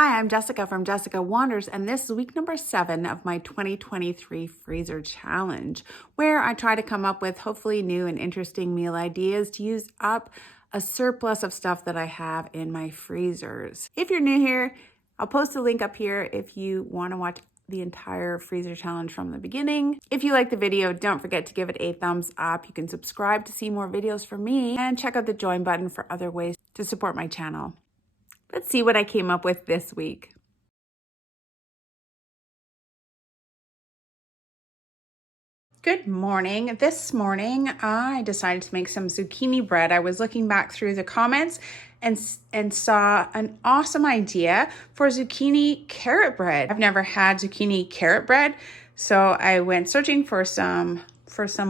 Hi, I'm Jessica from Jessica Wanders, and this is week number 7 of my 2023 freezer challenge, where I try to come up with hopefully new and interesting meal ideas to use up a surplus of stuff that I have in my freezers. If you're new here, I'll post a link up here if you want to watch the entire freezer challenge from the beginning. If you like the video, don't forget to give it a thumbs up. You can subscribe to see more videos from me and check out the join button for other ways to support my channel. Let's see what I came up with this week. Good morning. This morning, I decided to make some zucchini bread. I was looking back through the comments and saw an awesome idea for zucchini carrot bread. I've never had zucchini carrot bread, so I went searching for some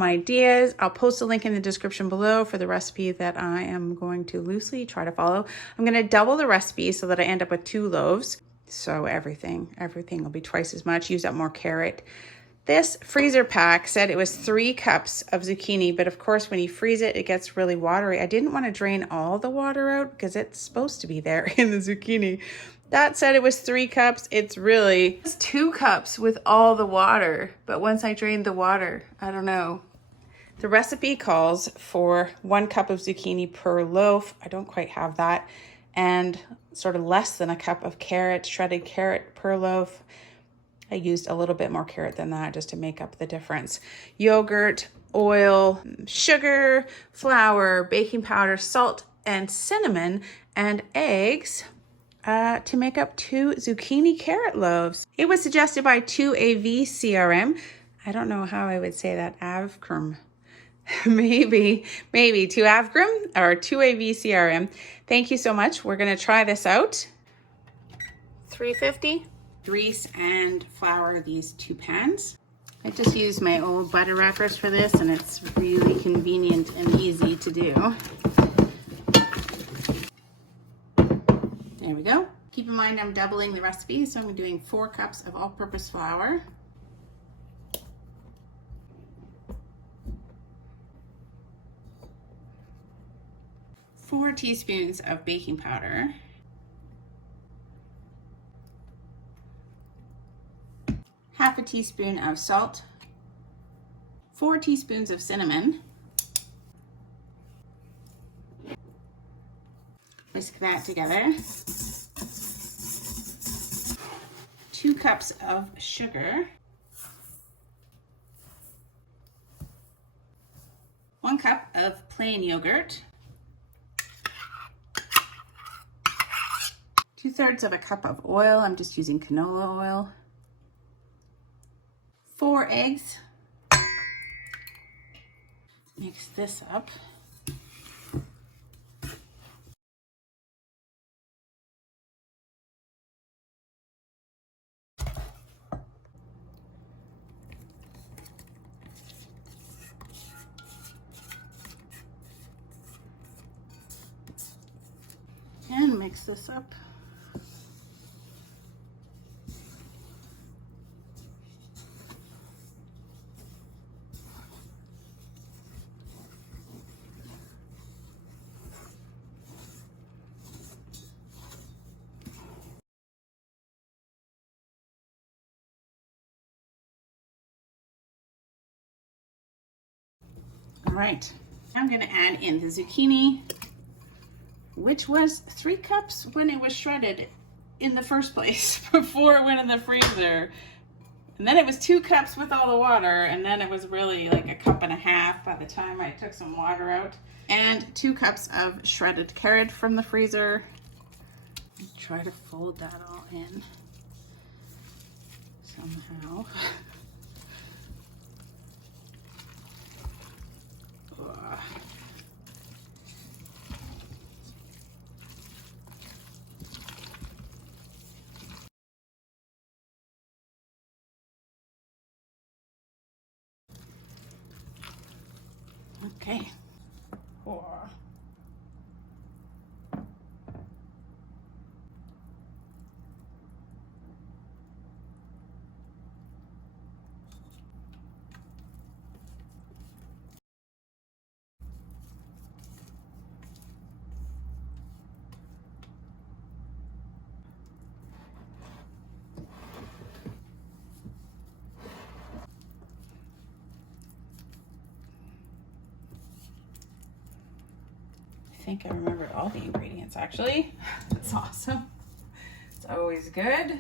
ideas. I'll post a link in the description below for the recipe that I am going to loosely try to follow. I'm going to double the recipe so that I end up with 2 loaves. So everything will be twice as much, use up more carrot. This freezer pack said it was 3 cups of zucchini, but of course when you freeze it, it gets really watery. I didn't want to drain all the water out because it's supposed to be there in the zucchini. That said it was 3 cups. It's 2 cups with all the water, but once I drained the water, I don't know. The recipe calls for 1 cup of zucchini per loaf. I don't quite have that. And sort of less than a cup of carrot, shredded carrot per loaf. I used a little bit more carrot than that just to make up the difference. Yogurt, oil, sugar, flour, baking powder, salt, and cinnamon, and eggs to make up 2 zucchini carrot loaves. It was suggested by 2AV-CRM. I don't know how I would say that, Avcrum. maybe 2Avcrum or 2AV-CRM. Thank you so much. We're gonna try this out. 350. Grease and flour these 2 pans. I just used my old butter wrappers for this, and it's really convenient and easy to do. There we go. Keep in mind I'm doubling the recipe, so I'm doing 4 cups of all-purpose flour. Four teaspoons of baking powder. 1/2 teaspoon of salt, 4 teaspoons of cinnamon. Whisk that together. 2 cups of sugar. 1 cup of plain yogurt. 2/3 of a cup of oil. I'm just using canola oil. 4 eggs. Mix this up. And mix this up. All right, I'm gonna add in the zucchini, which was 3 cups when it was shredded in the first place, before it went in the freezer. And then it was 2 cups with all the water, and then it was really like 1.5 cups by the time I took some water out. And 2 cups of shredded carrot from the freezer. Try to fold that all in somehow. Okay. think I remembered all the ingredients actually. That's awesome. It's always good.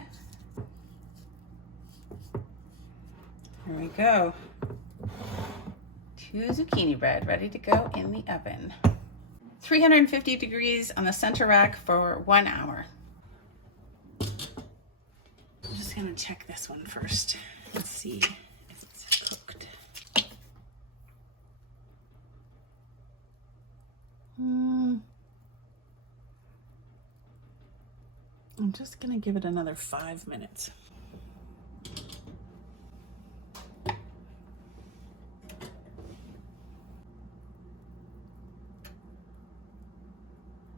Here we go. 2 zucchini bread ready to go in the oven. 350 degrees on the center rack for 1 hour. I'm just gonna check this one first and see if it's cooked. I'm just gonna give it another 5 minutes. I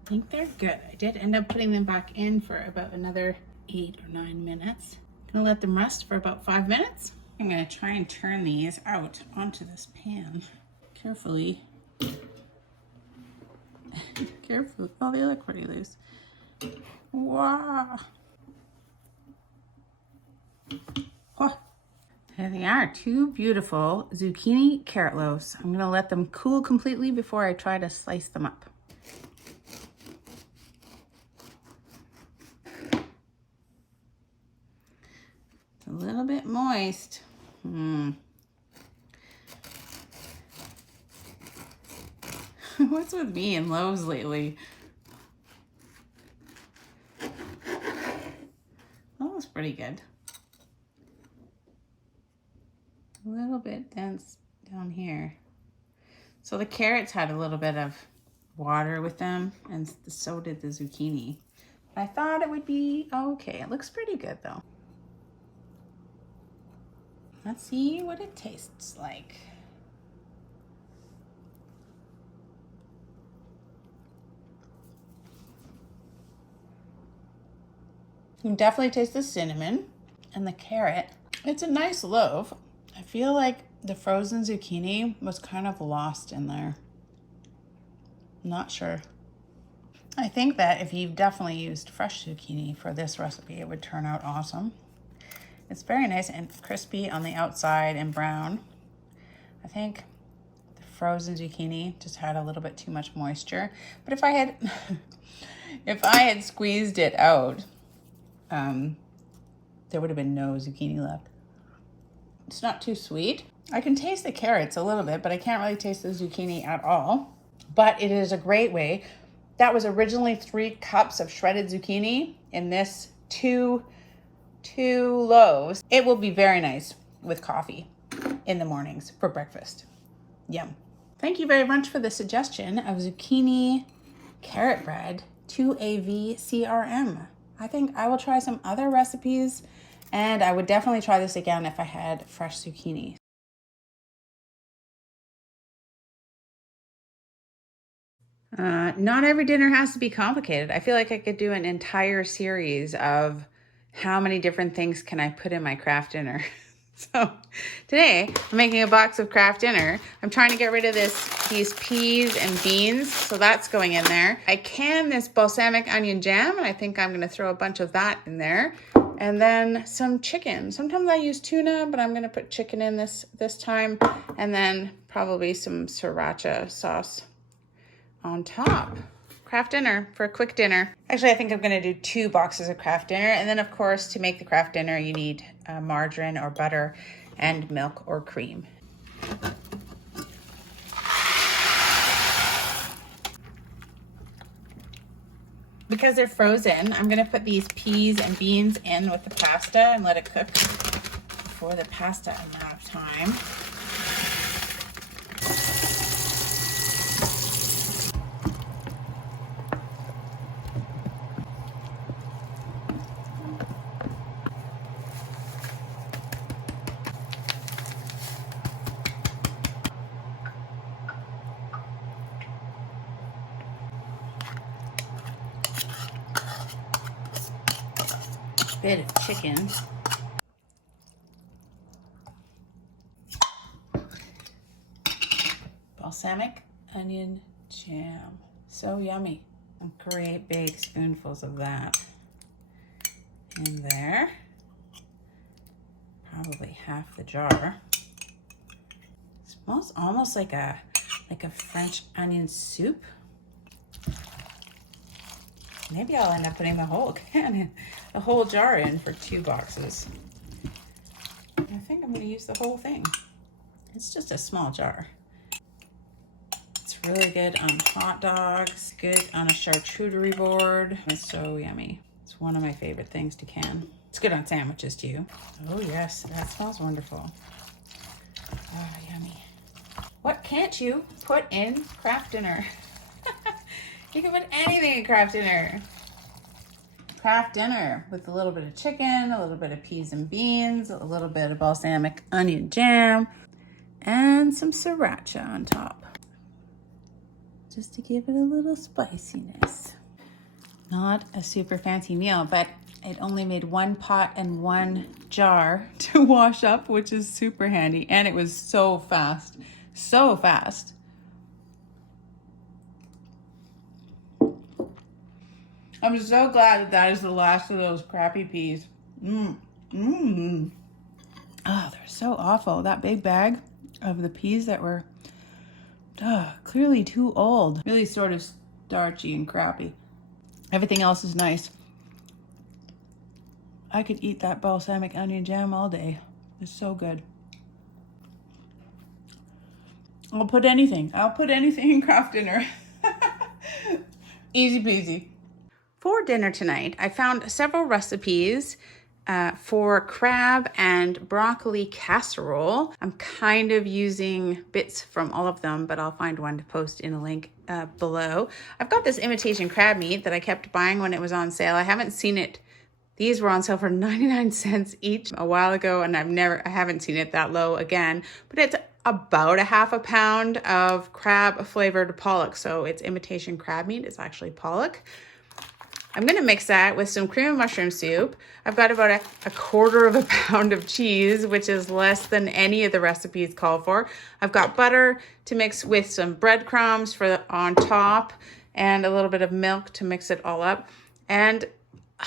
think they're good. I did end up putting them back in for about another 8 or 9 minutes. I'm gonna let them rest for about 5 minutes. I'm gonna try and turn these out onto this pan carefully. Carefully. Oh, they look pretty loose. Wow. Oh. There they are, 2 beautiful zucchini carrot loaves. I'm gonna let them cool completely before I try to slice them up. A little bit moist. What's with me and loaves lately? That was pretty good. A little bit dense down here. So the carrots had a little bit of water with them, and so did the zucchini. I thought it would be okay. It looks pretty good though. Let's see what it tastes like. You can definitely taste the cinnamon and the carrot. It's a nice loaf. I feel like the frozen zucchini was kind of lost in there. Not sure. I think that if you definitely used fresh zucchini for this recipe, it would turn out awesome. It's very nice and crispy on the outside and brown. I think the frozen zucchini just had a little bit too much moisture. But if I had, if I had squeezed it out, there would have been no zucchini left. It's not too sweet. I can taste the carrots a little bit, but I can't really taste the zucchini at all. But it is a great way. That was originally 3 cups of shredded zucchini in this two loaves. It will be very nice with coffee in the mornings for breakfast. Yum. Thank you very much for the suggestion of zucchini carrot bread 2AV-CRM. I think I will try some other recipes, and I would definitely try this again if I had fresh zucchini. Not every dinner has to be complicated. I feel like I could do an entire series of how many different things can I put in my craft dinner. So today I'm making a box of craft dinner. I'm trying to get rid of these peas and beans, so that's going in there. I canned this balsamic onion jam, and I think I'm gonna throw a bunch of that in there. And then some chicken. Sometimes I use tuna, but I'm gonna put chicken in this time, and then probably some sriracha sauce on top. Craft dinner for a quick dinner. Actually, I think I'm gonna do 2 boxes of craft dinner. And then of course, to make the craft dinner, you need margarine or butter and milk or cream. Because they're frozen, I'm gonna put these peas and beans in with the pasta and let it cook for the pasta amount of time. Bit of chicken. Balsamic onion jam. So yummy. And great big spoonfuls of that in there. Probably half the jar. It smells almost like a French onion soup. Maybe I'll end up putting the whole can, the whole jar in for 2 boxes. I think I'm going to use the whole thing. It's just a small jar. It's really good on hot dogs, good on a charcuterie board. It's so yummy. It's one of my favorite things to can. It's good on sandwiches too. Oh yes, that smells wonderful. Oh, yummy. What can't you put in Kraft Dinner? You can put anything in Kraft Dinner. Kraft Dinner with a little bit of chicken, a little bit of peas and beans, a little bit of balsamic onion jam, and some sriracha on top. Just to give it a little spiciness. Not a super fancy meal, but it only made 1 pot and 1 jar to wash up, which is super handy. And it was so fast, so fast. I'm so glad that that is the last of those crappy peas. Oh, they're so awful. That big bag of the peas that were clearly too old. Really sort of starchy and crappy. Everything else is nice. I could eat that balsamic onion jam all day. It's so good. I'll put anything in Kraft Dinner. Easy peasy. For dinner tonight, I found several recipes for crab and broccoli casserole. I'm kind of using bits from all of them, but I'll find one to post in a link below. I've got this imitation crab meat that I kept buying when it was on sale. I haven't seen it. These were on sale for 99 cents each a while ago, and I haven't seen it that low again, but it's about a half a pound of crab flavored pollock. So it's imitation crab meat. It's actually pollock. I'm going to mix that with some cream of mushroom soup. I've got about a quarter of a pound of cheese, which is less than any of the recipes call for. I've got butter to mix with some breadcrumbs on top and a little bit of milk to mix it all up. And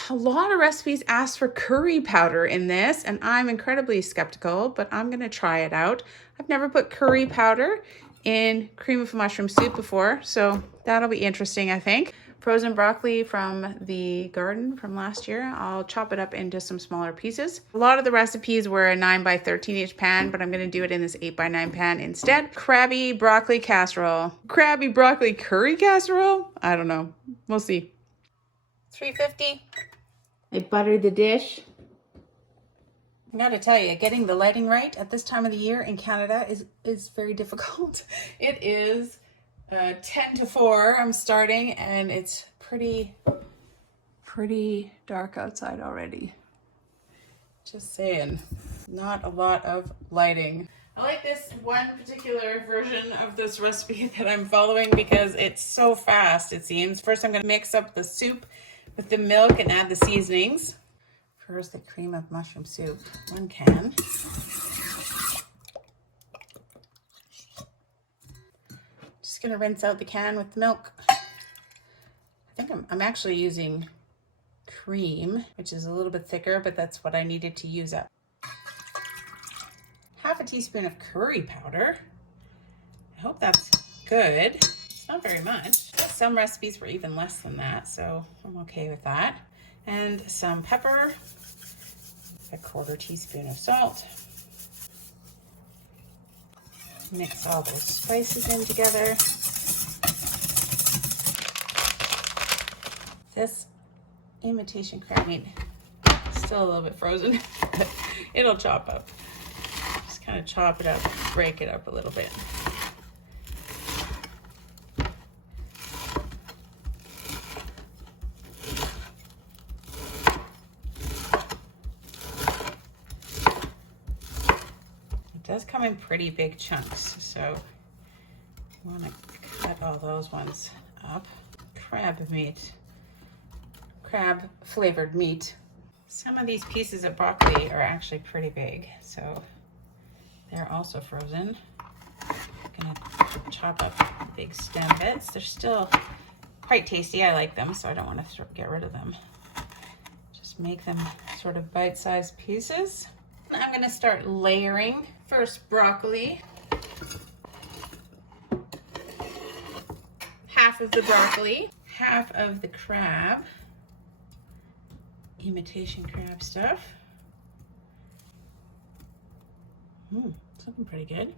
a lot of recipes ask for curry powder in this, and I'm incredibly skeptical, but I'm going to try it out. I've never put curry powder in cream of mushroom soup before, so that'll be interesting, I think. Frozen broccoli from the garden from last year. I'll chop it up into some smaller pieces. A lot of the recipes were a 9 by 13 inch pan, but I'm going to do it in this 8 by 9 pan instead. Crabby broccoli casserole. Crabby broccoli curry casserole? I don't know. We'll see. $3.50. I buttered the dish. I gotta tell you, getting the lighting right at this time of the year in Canada is very difficult. It is 10 to 4, I'm starting, and it's pretty dark outside already. Just saying, not a lot of lighting. I like this one particular version of this recipe that I'm following because it's so fast, it seems. First, I'm gonna mix up the soup with the milk and add the seasonings. First, the cream of mushroom soup, 1 can. Just gonna rinse out the can with the milk. I think I'm actually using cream, which is a little bit thicker, but that's what I needed to use up. Half a teaspoon of curry powder. I hope that's good. It's not very much. Some recipes were even less than that, so I'm okay with that. And some pepper, a 1/4 teaspoon of salt. Mix all those spices in together. This imitation crab meat is still a little bit frozen, but it'll chop up. Just kind of chop it up, break it up a little bit. It does come in pretty big chunks, so you want to cut all those ones up. Crab meat. Crab flavored meat. Some of these pieces of broccoli are actually pretty big, so they're also frozen. I'm gonna chop up big stem bits. They're still quite tasty. I like them, so I don't want to get rid of them. Just make them sort of bite-sized pieces. I'm gonna start layering. First, broccoli. Half of the broccoli. half of the crab, imitation crab stuff. It's looking pretty good.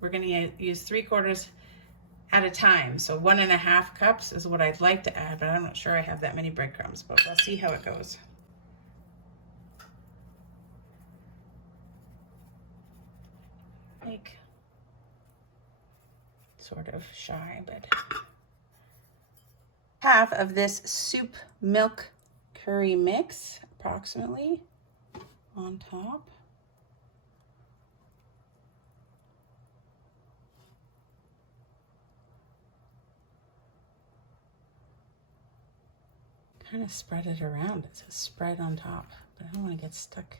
We're gonna use 3/4 at a time. So 1.5 cups is what I'd like to add, but I'm not sure I have that many breadcrumbs, but we'll see how it goes. Like, sort of shy, but half of this soup milk curry mix, approximately, on top. Kind of spread it around. It says spread on top, but I don't want to get stuck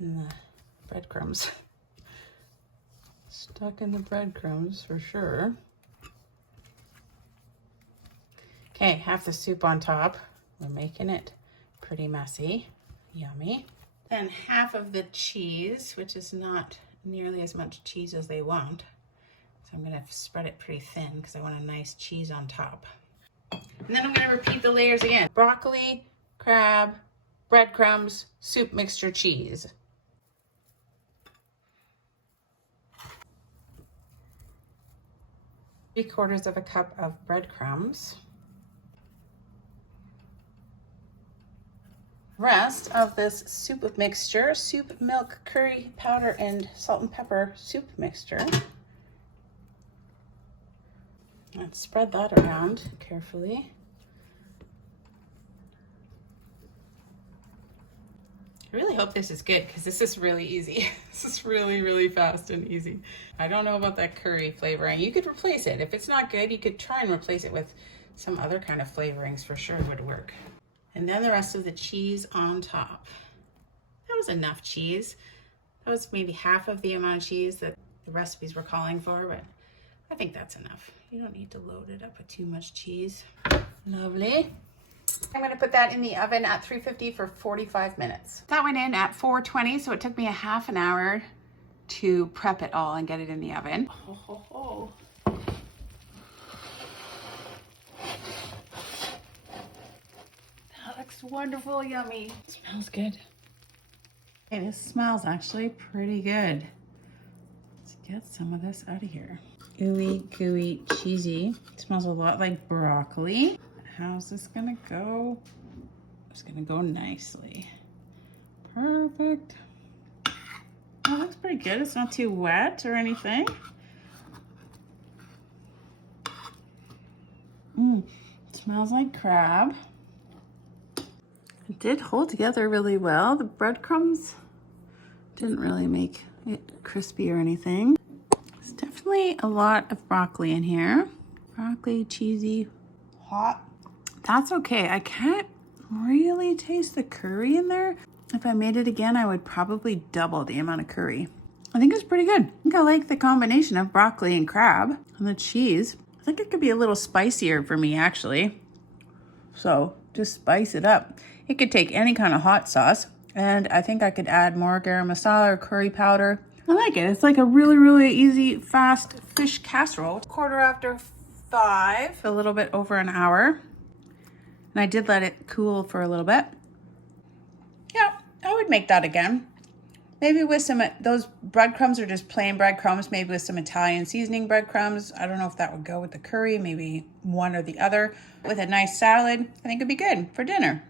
in the breadcrumbs. Stuck in the breadcrumbs for sure. Okay, half the soup on top. We're making it pretty messy. Yummy. And half of the cheese, which is not nearly as much cheese as they want. So I'm gonna spread it pretty thin because I want a nice cheese on top. And then I'm gonna repeat the layers again. Broccoli, crab, breadcrumbs, soup mixture, cheese. Three-quarters of a cup of breadcrumbs. Rest of this soup mixture, soup milk, curry powder, and salt and pepper soup mixture. Let's spread that around carefully. I really hope this is good because this is really easy. This is really, really fast and easy. I don't know about that curry flavoring. You could replace it. If it's not good, you could try and replace it with some other kind of flavorings. For sure it would work. And then the rest of the cheese on top. That was enough cheese. That was maybe half of the amount of cheese that the recipes were calling for, but I think that's enough. You don't need to load it up with too much cheese. Lovely. I'm gonna put that in the oven at 350 for 45 minutes. That went in at 420, so it took me a half an hour to prep it all and get it in the oven. That looks wonderful, yummy. It smells good. Okay, this smells actually pretty good. Let's get some of this out of here. Ooey gooey cheesy. It smells a lot like broccoli. How's this gonna go? It's gonna go nicely. Perfect. Oh, looks pretty good. It's not too wet or anything. It smells like crab. It did hold together really well. The breadcrumbs didn't really make it crispy or anything. There's definitely a lot of broccoli in here. Broccoli, cheesy, hot. That's okay. I can't really taste the curry in there. If I made it again, I would probably double the amount of curry. I think it's pretty good. I think I like the combination of broccoli and crab and the cheese. I think it could be a little spicier for me actually. So just spice it up. It could take any kind of hot sauce, and I think I could add more garam masala or curry powder. I like it. It's like a really, really easy, fast fish casserole. 5:15, a little bit over an hour. And I did let it cool for a little bit. Yeah, I would make that again. Maybe with some, those breadcrumbs are just plain breadcrumbs, maybe with some Italian seasoning breadcrumbs. I don't know if that would go with the curry, maybe one or the other. With a nice salad, I think it'd be good for dinner.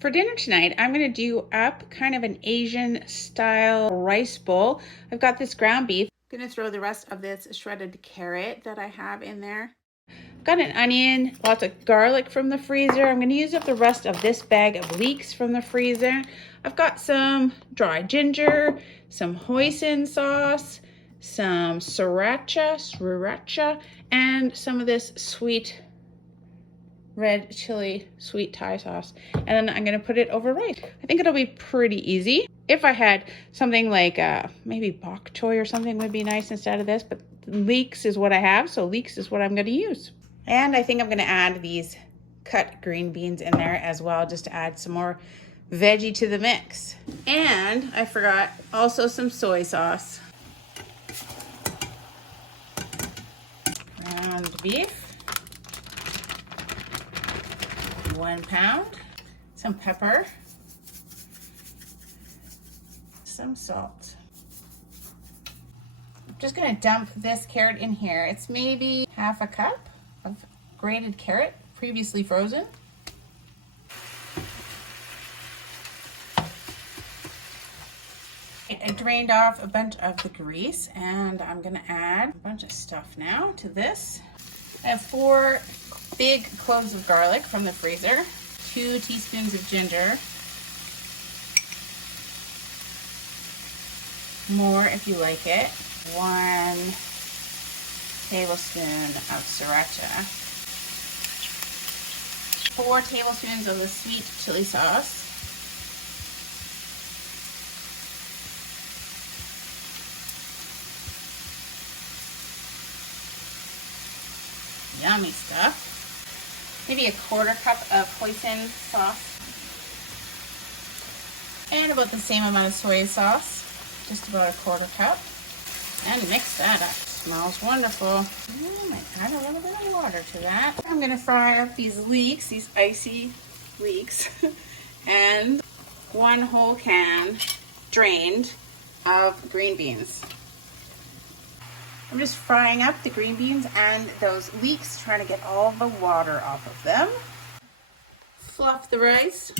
For dinner tonight, I'm gonna do up kind of an Asian style rice bowl. I've got this ground beef. I'm gonna throw the rest of this shredded carrot that I have in there. I've got an onion, lots of garlic from the freezer. I'm gonna use up the rest of this bag of leeks from the freezer. I've got some dry ginger, some hoisin sauce, some sriracha, and some of this sweet red chili sweet Thai sauce. And then I'm gonna put it over rice. I think it'll be pretty easy. If I had something like maybe bok choy or something would be nice instead of this, but leeks is what I have, so leeks is what I'm gonna use. And I think I'm gonna add these cut green beans in there as well, just to add some more veggie to the mix. And I forgot also some soy sauce. ground beef, 1 pound, some pepper, some salt. I'm just gonna dump this carrot in here. It's maybe half a cup of grated carrot, previously frozen. I drained off a bunch of the grease and I'm gonna add a bunch of stuff now to this. I have 4 big cloves of garlic from the freezer, 2 teaspoons of ginger, more if you like it, 1 tablespoon of sriracha, 4 tablespoons of the sweet chili sauce, yummy stuff, maybe a 1/4 cup of hoisin sauce, and about the same amount of soy sauce, just about a 1/4 cup, and mix that up. Smells wonderful. I might add a little bit of water to that. I'm gonna fry up these leeks, these icy leeks, and 1 whole can drained of green beans. I'm just frying up the green beans and those leeks, trying to get all the water off of them. Fluff the rice.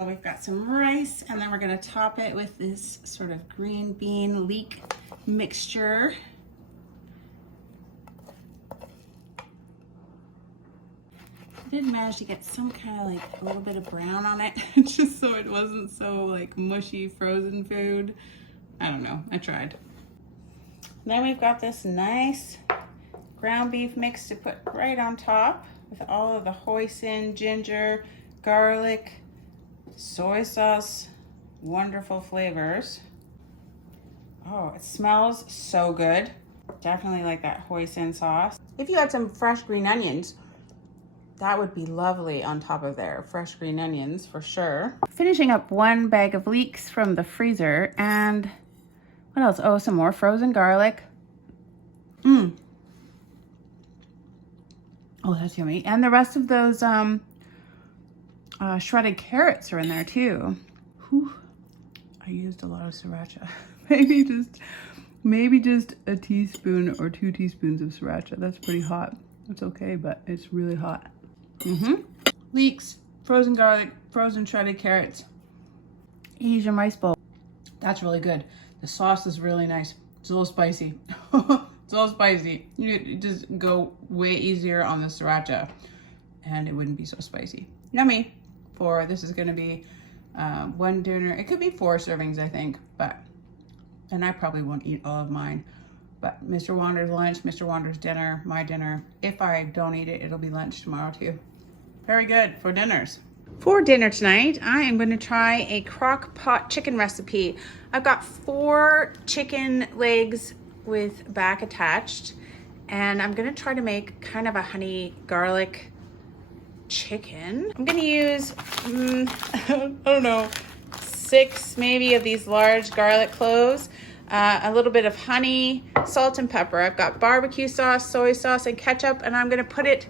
We've got some rice, and then we're gonna top it with this sort of green bean leek mixture. I did manage to get some kind of like a little bit of brown on it, just so it wasn't so like mushy frozen food. I don't know, I tried. Then we've got this nice ground beef mix to put right on top with all of the hoisin, ginger, garlic, soy sauce, wonderful flavors. Oh, it smells so good. Definitely like that hoisin sauce. If you had some fresh green onions, that would be lovely on top of there. Fresh green onions for sure. Finishing up 1 bag of leeks from the freezer, and what else? Oh, some more frozen garlic. Oh, that's yummy. And the rest of those shredded carrots are in there too. Whew. I used a lot of sriracha. maybe just a teaspoon or 2 teaspoons of sriracha. That's pretty hot. It's okay, but it's really hot. Leeks, frozen garlic, frozen shredded carrots, Asian rice bowl. That's really good. The sauce is really nice. It's a little spicy. It's a little spicy. You just go way easier on the sriracha and it wouldn't be so spicy. Yummy. This is gonna be 1 dinner. It could be 4 servings, I think, and I probably won't eat all of mine. But Mr. Wander's lunch, Mr. Wander's dinner, my dinner. If I don't eat it, it'll be lunch tomorrow too. Very good for dinners. For dinner tonight, I am going to try a crock pot chicken recipe. I've got 4 chicken legs with back attached, and I'm going to try to make kind of a honey garlic chicken. I'm going to use, I don't know, 6 maybe of these large garlic cloves. A little bit of honey, salt and pepper. I've got barbecue sauce, soy sauce, and ketchup, and I'm gonna put it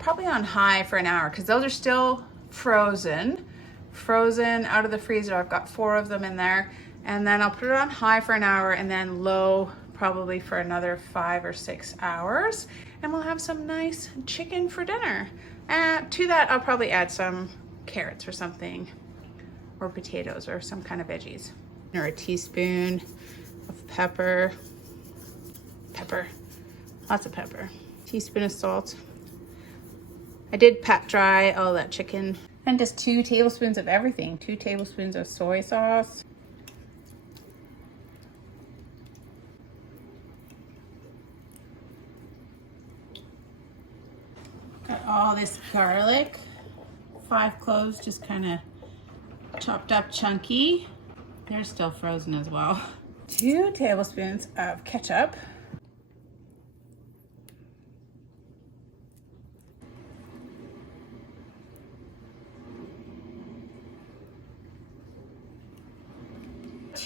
probably on high for an hour because those are still frozen out of the freezer. I've got 4 of them in there, and then I'll put it on high for an hour and then low probably for another 5 or 6 hours, and we'll have some nice chicken for dinner. To that, I'll probably add some carrots or something, or potatoes or some kind of veggies. Or a teaspoon of pepper, lots of pepper, teaspoon of salt. I did pat dry all that chicken, and just 2 tablespoons of everything. 2 tablespoons of soy sauce, got all this garlic, 5 cloves, just kind of chopped up chunky. They're still frozen as well. 2 tablespoons of ketchup.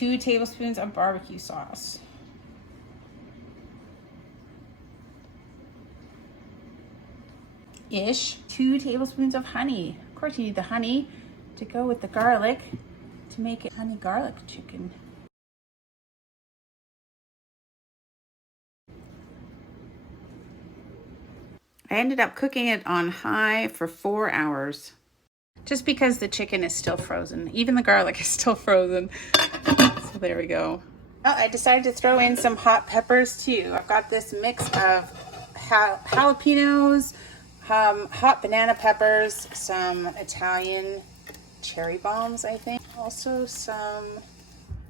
2 tablespoons of barbecue sauce. Ish. 2 tablespoons of honey. Of course you need the honey to go with the garlic to make it honey garlic chicken. I ended up cooking it on high for 4 hours. Just because the chicken is still frozen. Even the garlic is still frozen. So there we go. Well, I decided to throw in some hot peppers too. I've got this mix of jalapenos, hot banana peppers, some Italian cherry bombs, I think. Also some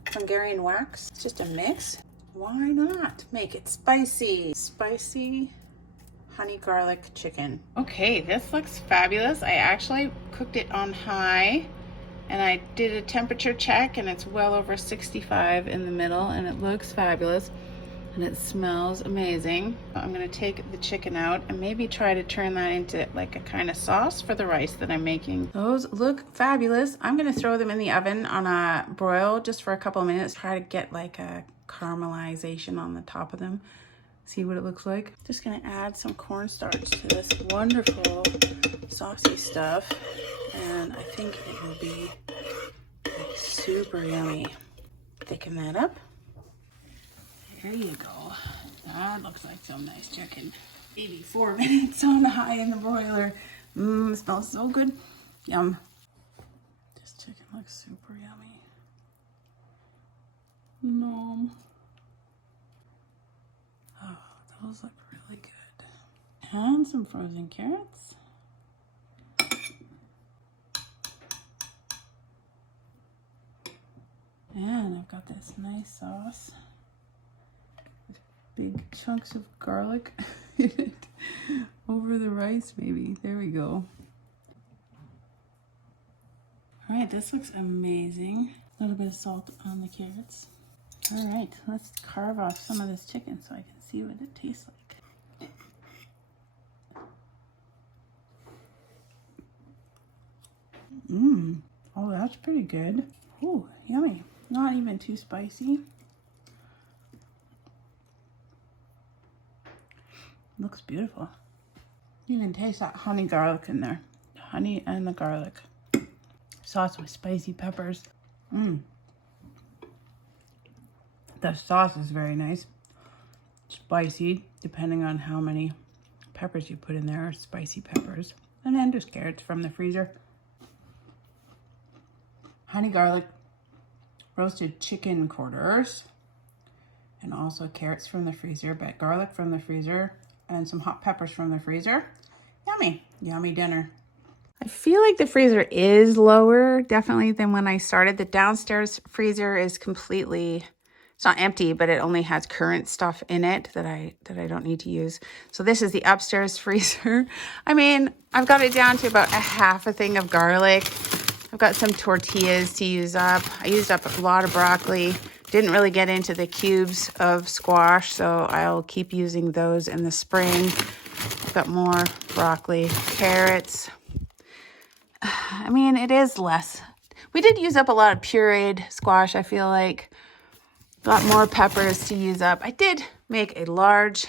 Hungarian wax. It's just a mix. Why not make it spicy? Spicy honey garlic chicken. Okay, this looks fabulous. I actually cooked it on high and I did a temperature check and it's well over 65 in the middle and it looks fabulous and it smells amazing. I'm gonna take the chicken out and maybe try to turn that into like a kind of sauce for the rice that I'm making. Those look fabulous. I'm gonna throw them in the oven on a broil just for a couple of minutes. Try to get like a caramelization on the top of them. See what it looks like. Just gonna add some cornstarch to this wonderful saucy stuff. And I think it will be like super yummy. Thicken that up. There you go. That looks like some nice chicken. Maybe 4 minutes on high in the broiler. It smells so good. Yum. This chicken looks super yummy. Nom. Oh, those look really good. And some frozen carrots. And I've got this nice sauce with big chunks of garlic in it over the rice maybe. There we go. All right, this looks amazing. A little bit of salt on the carrots. All right, let's carve off some of this chicken so I can see what it tastes like. Oh, that's pretty good. Ooh, yummy. Not even too spicy. Looks beautiful. You can taste that honey garlic in there. The honey and the garlic. Sauce with spicy peppers. The sauce is very nice. Spicy, depending on how many peppers you put in there, or spicy peppers. And then just carrots from the freezer. Honey garlic, roasted chicken quarters, and also carrots from the freezer, but garlic from the freezer, and some hot peppers from the freezer. Yummy, yummy dinner. I feel like the freezer is lower, definitely, than when I started. The downstairs freezer is completely, it's not empty, but it only has current stuff in it that I don't need to use. So this is the upstairs freezer. I mean, I've got it down to about a half a thing of garlic. I've got some tortillas to use up. I used up a lot of broccoli. Didn't really get into the cubes of squash, so I'll keep using those in the spring. I've got more broccoli, carrots. I mean, it is less. We did use up a lot of pureed squash, I feel like. Got more peppers to use up. I did make a large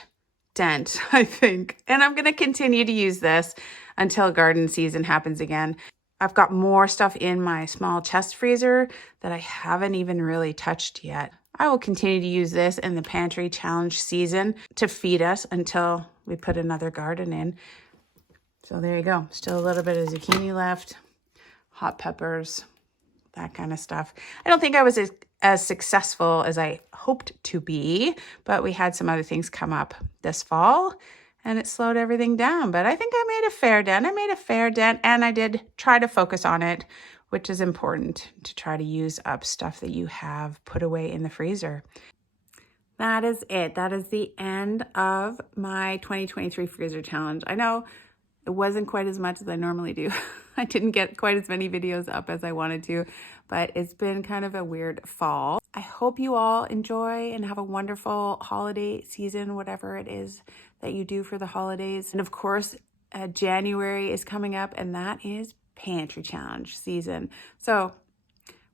dent, I think. And I'm going to continue to use this until garden season happens again. I've got more stuff in my small chest freezer that I haven't even really touched yet. I will continue to use this in the pantry challenge season to feed us until we put another garden in. So there you go. Still a little bit of zucchini left, hot peppers, that kind of stuff. I don't think I was as successful as I hoped to be, but we had some other things come up this fall and it slowed everything down. But I think I made a fair dent. I made a fair dent and I did try to focus on it, which is important, to try to use up stuff that you have put away in the freezer. That is it. That is the end of my 2023 freezer challenge. I know it wasn't quite as much as I normally do. I didn't get quite as many videos up as I wanted to, but it's been kind of a weird fall. I hope you all enjoy and have a wonderful holiday season, whatever it is that you do for the holidays. And of course, January is coming up and that is pantry challenge season. So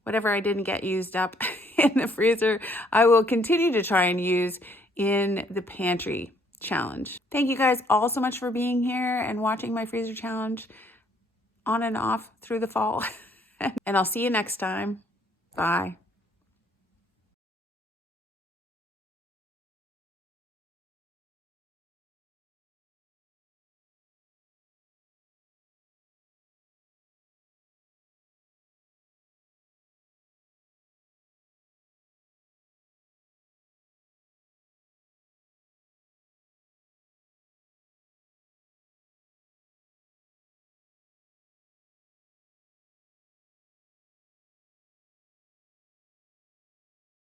whatever I didn't get used up in the freezer, I will continue to try and use in the pantry challenge. Thank you guys all so much for being here and watching my freezer challenge on and off through the fall. And I'll see you next time. Bye.